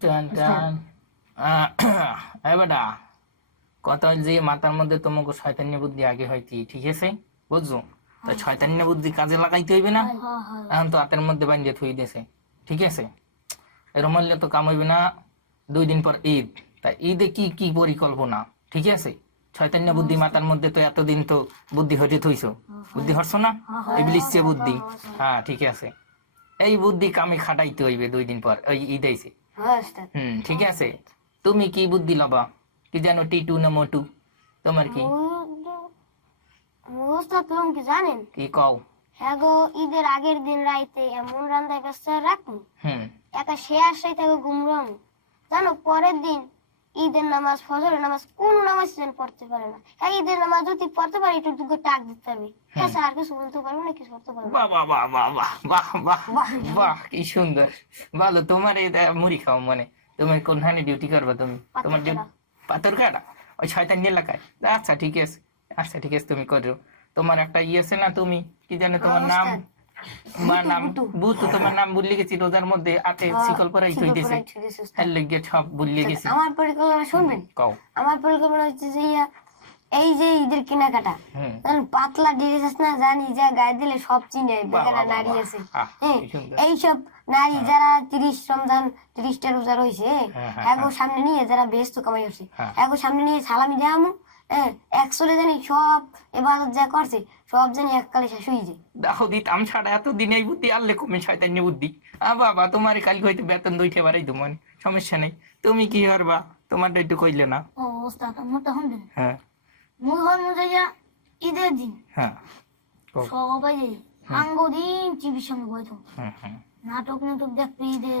টান টান কথা যে মাথার মধ্যে তোমাকে শয়তান্য বুদ্ধি আগে হয়তি ঠিক আছে? বুঝছ? তো শয়তান্য বুদ্ধি কাজে লাগাইতে হইবে না? এখন তো হাতের মধ্যে বান্ধে থুই দিয়েছে ঠিক আছে? এরম হইলে তো কাম হইবে না দুই দিন পর ঈদ। তা ঈদে কি কি পরিকল্পনা ঠিক আছে? শয়তান্য বুদ্ধি মাথার মধ্যে তো এতদিন তো বুদ্ধি হতে থইছো। বুদ্ধি হরছো না? ইবলিসছে বুদ্ধি। হ্যাঁ ঠিক আছে। এই বুদ্ধি কামে খাটাইতে হইবে দুই দিন পর ওই ঈদ আইছে হ্যাঁ হুম ঠিক আছে। তুমি কি বুদ্ধি লবা? কি জানো টি টু না মোটু তোমার কি? ওস্তাদ তুমি কি জানেন কি কও? হ্যাঁ গো ঈদের আগের দিন রাইতে এমন রান্দায় ব্যস্ত রাখুন হুম। একা শেয়ার সাই থাকে গুমরাম জানো পরের দিন ঈদের নামাজ ফজরের নামাজ কোন নামাজ যেন পড়তে পারে না। হ্যাঁ ঈদের নামাজ যদি পড়তে পারে একটু দুটো টাক দিতে হবে। হ্যাঁ স্যার কিছু বলতে পারব না কিছু করতে পারব বাহ বাহ বাহ বাহ বাহ বাহ বাহ বাহ কি সুন্দর। ভালো তোমার এই মুড়ি খাও মনে। তুমি কোনখানে ডিউটি করবে তুমি? তোমার পাথর কাটা ওই শয়তান এলাকায় আচ্ছা ঠিক আছে। আচ্ছা ঠিক আছে তুমি করো। তোমার একটা ইয়ে আছে না তুমি? কি জানো তোমার নাম? তোমার নাম বুতু তোমার নাম ভুলে গেছি রোজার মধ্যে হাতে শিকল পরাই থই দিছে। লেগে সব ভুলে গেছি। আমার পরিকল্পনা শুনবেন? কও। আমার পরিকল্পনা হচ্ছে যে এই যে ঈদের কেনাকাটা পাতলা ড্রেস আছে না জানি যা গায়ে দিলে সব চিনে বেকারা নারী আছে। হ্যাঁ, এইসব নারী যারা তিরিশ রমজান তিরিশটা রোজা রয়েছে হ্যাঁ, হ্যাঁ, এগো সামনে নিয়ে যারা ব্যস্ত কামাই হ্যাঁ। এগো সামনে নিয়ে সালামি দেওয়ামো হ্যাঁ জানি সব এবার যা করছে সব জানি এককালে শেষ হয়ে যায়। দাও দিতাম ছাড়া এত দিন এই বুদ্ধি কমে বুদ্ধি। আ বাবা তোমার বেতন তোমার সমস্যা নেই। তুমি কি করবা? তোমারটা একটু কইলে না। ও ওস্তাদ মোটা শুনবেন হ্যাঁ। মুই হল মুজাইয়া ঈদের দিন। হ্যাঁ। সবাই যাই আঙ্গ দিন টিভির হুম নাটক নাটক দেখতে ঈদের।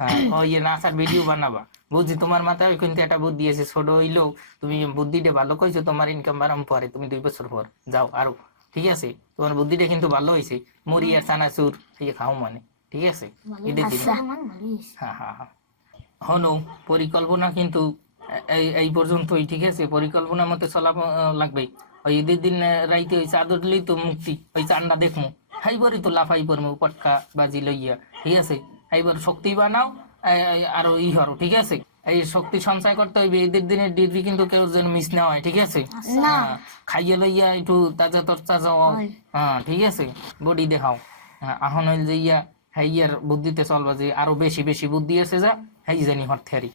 হ্যাঁ ও ইয়ে নাচার ভিডিও বানাবা। বুঝছি তোমার মাথায় কিন্তু একটা বুদ্ধি আছে ছোট হইলেও তুমি বুদ্ধিটা ভালো কইছো তোমার ইনকাম বাড়াম পরে তুমি দুই বছর পর যাও আরও ঠিক আছে? তোমার বুদ্ধিটা কিন্তু ভালো হয়েছে মুড়ি আর চানাচুর ইয়ে খাও মানে ঠিক আছে? ঈদের দিন আচ্ছা। হ্যাঁ হ্যাঁ হ্যাঁ। হনো পরিকল্পনা কিন্তু এই এই পর্যন্তই ঠিক আছে? পরিকল্পনা মতো চলা লাগবে ওই ঈদের দিন রাইতে ওই চাদর তো মুক্তি ওই চান্ডা দেখমু। হাইবারই তো লাফাই পড়মু পটকা বাজি লইয়া ঠিক আছে? এইবার শক্তি বানাও আর ই হরো ঠিক আছে? এই শক্তি সঞ্চয় করতে হইবে ঈদের দিনের ডিগ্রি কিন্তু কেউ যেন মিস না হয় ঠিক আছে? হ্যাঁ, খাইয়ে লইয়া একটু তাজা তরচা যাও হ্যাঁ। ঠিক আছে? বডি দেখাও। আহন হইল যে ইয়া হ্যাঁ ইয়ার বুদ্ধিতে চলবা যে আরও বেশি বেশি বুদ্ধি আছে যা হ্যাঁ জানি হর। থেয়ারি